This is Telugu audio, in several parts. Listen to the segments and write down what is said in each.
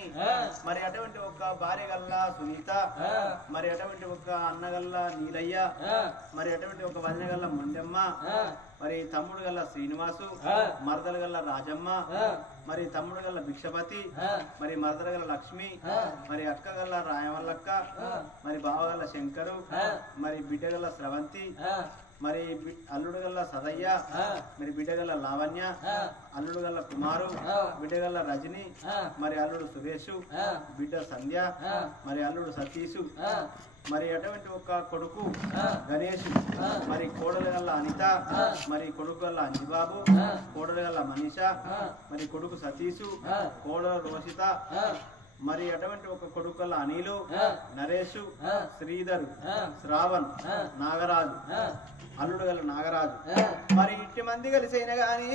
గాని మరి అటువంటి ఒక భార్య గల్ల సునీత మరి అటువంటి ఒక అన్నగల్ల నీలయ్య మరి అటువంటి ఒక వదిన గల్ల ముండెమ్మ మరి తమ్ముడు గల్ల శ్రీనివాసు మరదలు గల్ల రాజమ్మ మరి తమ్ముడు గల్ల భిక్షపతి మరి మరదలు గల్ల లక్ష్మి మరి అక్క గల్ల రాయమల్లక్క మరి బావ గల్ల శంకరు మరి బిడ్డ గల్ల స్రవంతి మరి అల్లుడు గల్ల సదయ్య మరి బిడ్డ గల్ల లావణ్య అల్లుడు గల్ల కుమారు బిడ్డ గల్ల రజని మరి అల్లుడు సురేషు బిడ్డ సంధ్య మరి అల్లుడు సతీషు మరి అటువంటి ఒక కొడుకు గణేష్ మరి కోడలు గల్ల అనిత మరి కొడుకు గల్ల అంజిబాబు కోడలు గల్ల మనీష మరి కొడుకు సతీషు కోడలు రోషిత మరి అటువంటి ఒక కొడుకుల అనిలు నరేషు శ్రీధరు శ్రావణ్ నాగరాజు అల్లుడు గల నాగరాజు మరి ఇట్టి మంది కలిసైన గాని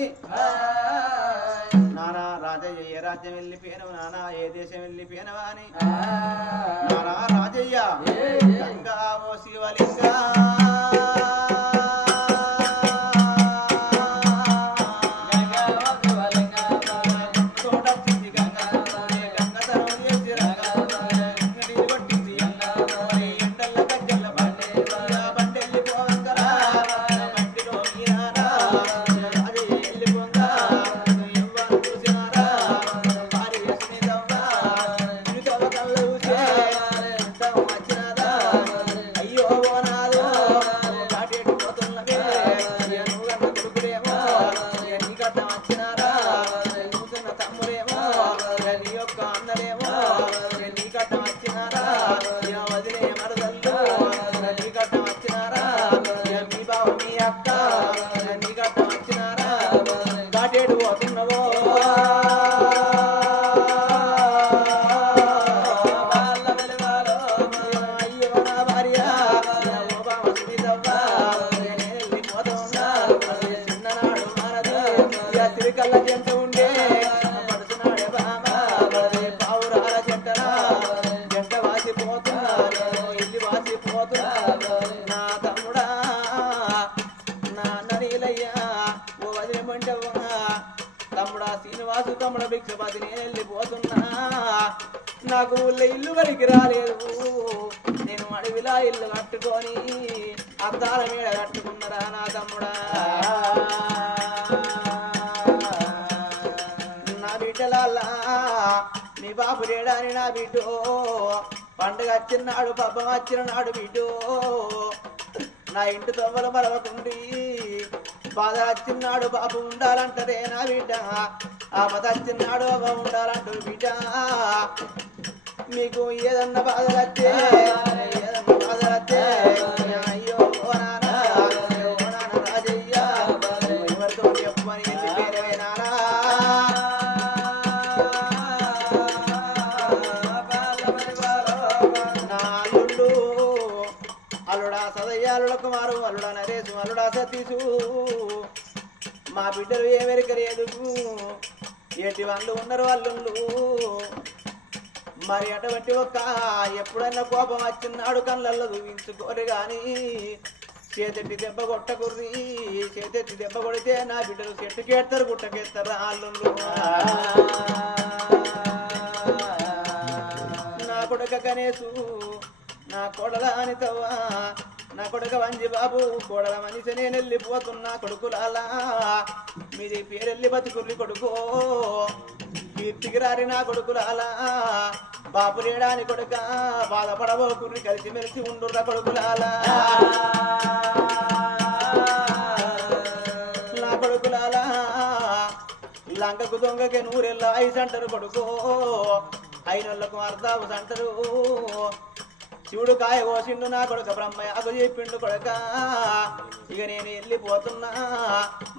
నానా రాజయ్య ఏ రాజ్యం వెళ్ళిపోయినవు నానా ఏ దేశం వెళ్ళిపోయినవా అని నానా రాజయ్య గంగా ఓ శివలింగా తమ్ముడా శ్రీనివాసు తమ్ముడ భిక్షపతి నేను వెళ్ళిపోతున్నా నాకు ఊళ్ళో ఇల్లు వరకు రాలేదు నేను అడవిలా ఇల్లు కట్టుకొని అద్దాల మీద కట్టుకున్నరా నా తమ్ముడా నా బిడ్డలల్లా నీ బాబు రేడాని నా బిడ్డో పండుగ వచ్చిన నాడు పబ్బం వచ్చిన నాడు బిడ్డో నా ఇంటి తొవ్వలు మరవకుండి బాధ వచ్చినాడు బాబు ఉండాలంటదే నా బిడ్డ ఆపద వచ్చినాడు బాబు ఉండాలంటూ బిడ్డ మీకు ఏదన్నా బాధ వచ్చే అయ్యో నాన్న రాజయ్య ఎవరితో చెప్పని ఎన్ని పేరవే నానా నా అల్లుడు అల్లుడా సదయ్య అల్లుడ కుమారు అల్లుడా నరేశు అల్లుడా సతీషు మా బిడ్డలు ఏమెరకలేదు ఏటి వాళ్ళు ఉన్నారు వాళ్ళు మరి అటువంటి ఒక ఎప్పుడన్నా కోపం వచ్చినాడు కళ్ళల్లో చూపించుకోరు గాని చేతెట్టి దెబ్బ కొట్టకుర్రి చేతెట్టి దెబ్బ కొడితే నా బిడ్డలు చెట్టుకేస్తారు గుట్టకేస్తారు వాళ్ళు నా కొడుక గణేశు నా కొడల అనితవ్వా నా కొడుక వంజి బాబు కోడల మనిషి నేను వెళ్ళిపోతున్నా కొడుకులాలా మీది పేరెళ్ళి బతుకుర్రి కొడుకో కీర్తికి రారి నా కొడుకులాలా బాబు లేడాని కొడుక బాధపడబోకుర్రి కలిసిమెలిసి ఉండుర్రా కొడుకులాలా నా కొడుకులాలా లంకకు దొంగకి నూరెళ్ళ ఐస్ అంటారు కొడుకో అయినోళ్ళకు అర్ధావు అంటారు శివుడు కాయ కోసిండు నా కొడుక బ్రహ్మయాకు చెప్పిండు కొడుక ఇక నేను వెళ్ళిపోతున్నా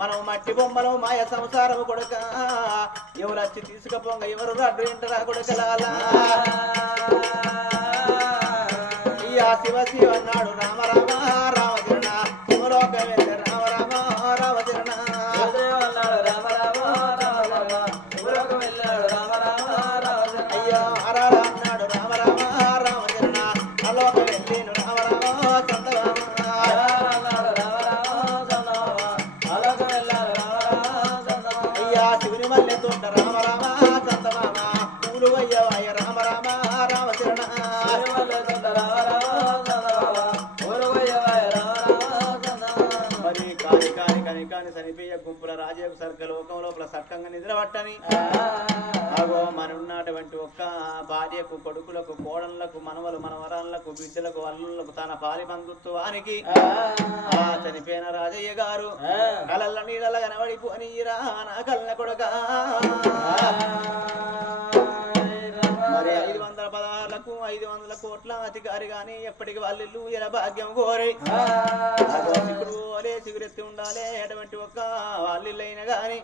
మనం మట్టి బొమ్మలు మాయ సంసారము కొడుక ఎవరు వచ్చి తీసుకపోంగ ఎవరు అడ్డు వింటరా కొడుకలాలా ఇయా శివ శివ అన్నాడు రామ రామ రామచరణ శివలోక వెళ్ళి రామ రామ రామచరణ అయ్యో అరారా అన్నాడు రామ రామ రామచరణ అలోక వెళ్ళిను రామ రామ అయ్యా శివుని మల్లె తోట రామ రామ సంతమామ పూలు అయ్యా రాజయోగ సర్గ లోకం లోపల సక్కంగా నిద్ర పట్టని అగో మనున్నటువంటి ఒక్క భార్యకు కొడుకులకు కోడళ్లకు మనవలు మనవరాళ్లకు బిడ్డలకు అల్లులకు తన పాలి బంధుత్వానికి ఆ చనిపోయిన రాజయ్య గారు కలల్ల నీళ్ళ కనబడిపోని నా కళ్ళ కొడక మరి 516లకు 500 కోట్ల అధికారి గాని ఎప్పటికి వాళ్ళు ఇలా భాగ్యం కోరి సిగురు సిగురెత్తి ఉండాలి అటువంటి ఒక్క వాళ్ళైనా గాని